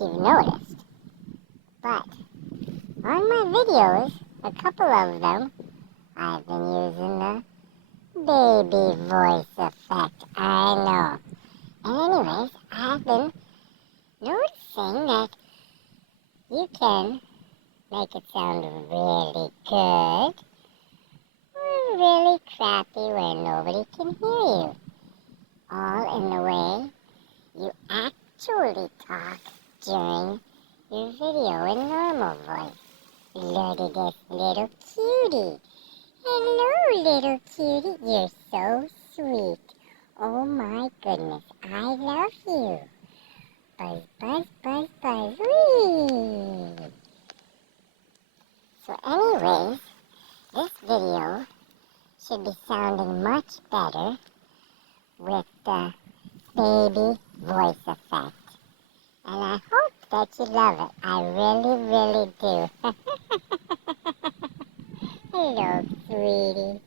you've noticed. But on my videos, a couple of them, I've been using the baby voice effect. I know. And anyways, I've been noticing that you can make it sound really good or really crappy where nobody can hear you. All in the way you actually talk during your video in normal voice. Look at this little cutie. Hello, little cutie. You're so sweet. Oh my goodness, I love you. Buzz, buzz, buzz, buzz. Whee! So anyways, this video should be sounding much better with the baby voice effect. And I hope that you love it. I really, really do. Hello, sweetie.